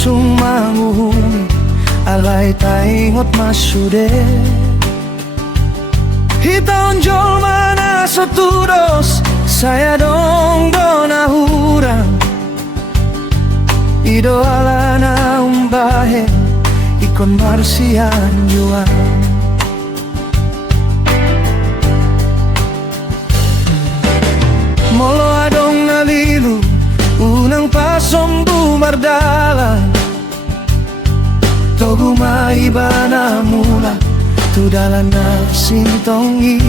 langsung manguhumi alay taingot masude. Hitaon jol mana sotudos saya dong dona hurang. Ido alana umbahe ikon marsian juang. Molo adong nalilu unang pasombu mardala. Togu maibana mula tu dalan na sintongi.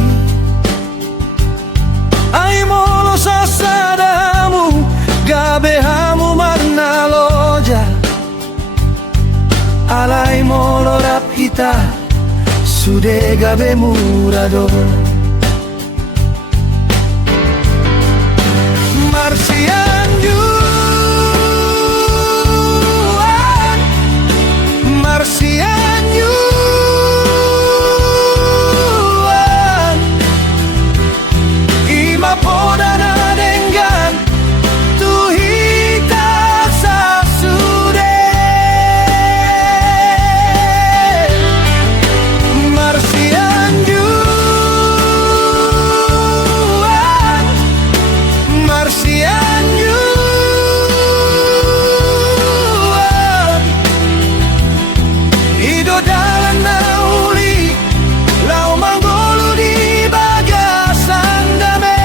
Ay molo sasadamu gabehamu marna loja. Alay molo rap kita sude gabe murado. Marsian juan, Marsian juan. Ima poda na denggan tu hita sasude. Marsian juan, Marsian juan. Ido dalan na uli lau manggolu di bagasan dame.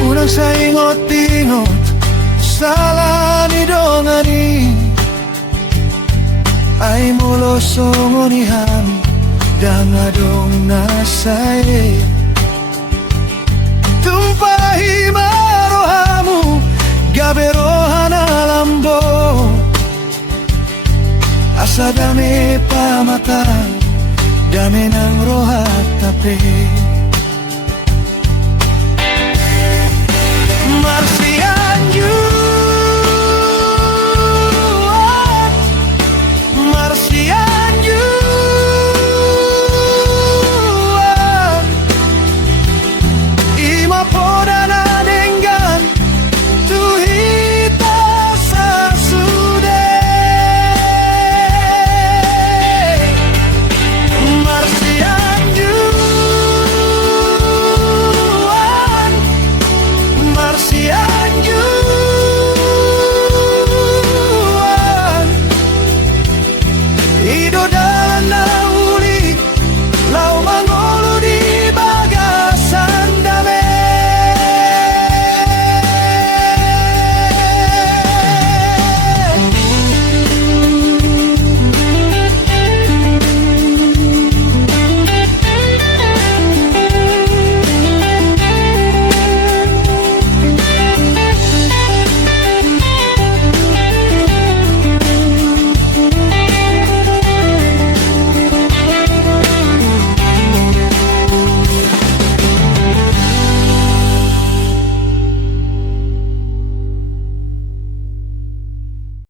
Unang sa ingot-ingot salah ni dongani. Ay mulo songoni hami dangadong nasaye. Tumpahi marohamu gaberohan alambo. Asa dame pamata dame nang rohat tape.